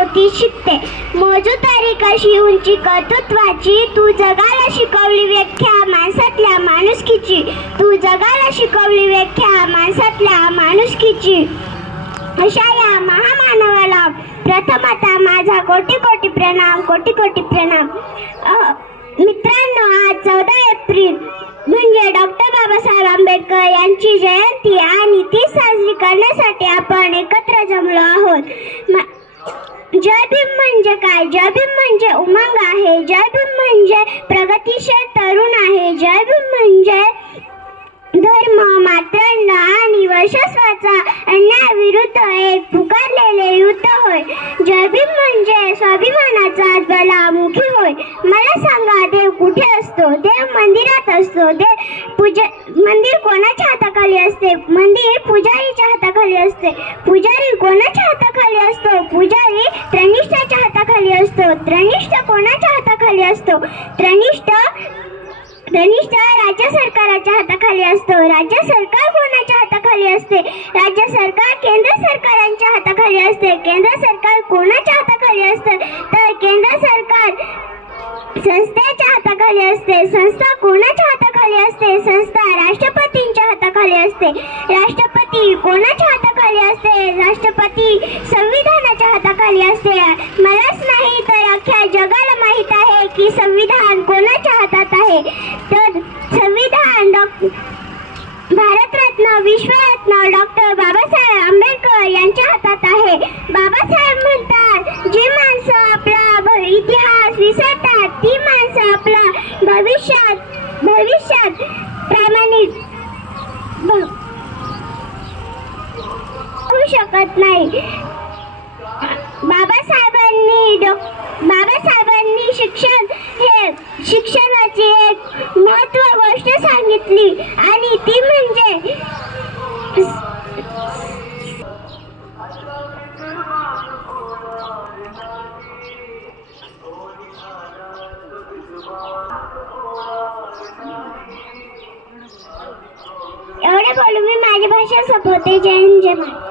नव्हती शिकते. मोजू तरी कशी उंची कर्तृत्वाची, तू जगाला शिकवली व्याख्या माणसातल्या माणुसकीची, तू जगाला शिकवली व्याख्या माणसातल्या माणुसकीची. अशा या महामानवाला प्रथमतः माझा कोटी कोटी प्रणाम, कोटी कोटी प्रणाम. मित्रांनो, आज 14 एप्रिल म्हणजे डॉक्टर बाबासाहेब आंबेडकर यांची जयंती आणि ती साजरी करण्यासाठी आपण एकत्र जमलो आहोत. जय भीम म्हणजे काय? जय भीम म्हणजे उमंग आहे. जय भीम म्हणजे प्रगतिशील तरुण आहे. जय भीम म्हणजे धर्म, मातृंड आणि वर्चस्वाचा अन्यायाविरुद्ध एक पुकारलेले युद्ध होय. जय भीम म्हणजे स्वाभिमानाचा ज्वालामुखी होय. मला सांगा, देव कुठे असतो? देव मंदिरात असतो. मंदिर कोणाच्या हाताखाली असते? मंदिर पुजारीच्या हाताखाली असते. पुजारी कोणाच्या हाताखाली असतो? पुजारी त्रनिष्ठाच्या हाताखाली असतो. त्रनिष्ठ कोणाच्या हाताखाली असतो? त्रनिष्ठ राज्य सरकाराच्या हाताखाली असतो. राज्य सरकार कोणाच्या हाताखाली असते? राज्य सरकार केंद्र सरकारांच्या हाताखाली असते. केंद्र सरकार कोणाच्या हाताखाली असते? तर केंद्र सरकार संस्थेच्या हाताखाली असते. संस्था कोणाच्या हाताखाली असते? संस्था राष्ट्रपतींच्या हाताखाली असते. राष्ट्रपती कोणाच्या हाताखाली असते? राष्ट्रपती संविधानाच्या हाताखाली असते. मलाच नाही तर अख्ख्या जगाला माहित आहे की संविधान कोणाच्या हातात आहे. तर संविधान भारतरत्न, विश्वरत्न डॉक्टर बाबासाहेब आंबेडकर यांच्या हातात आहे. बाबासाहेब म्हणतात, जी माणसं आपला इतिहास विसरतात ती माणसं आपला भविष्यात प्रामाणिक होऊ शकत नाही. बाबासाहेबांनी शिक्षणाची एक महत्त्वाची गोष्ट सांगितली आणि ती म्हणजे एवढे बोलून मी माझी भाषा संपवते. जय हिंद, जय महाराष्ट्र.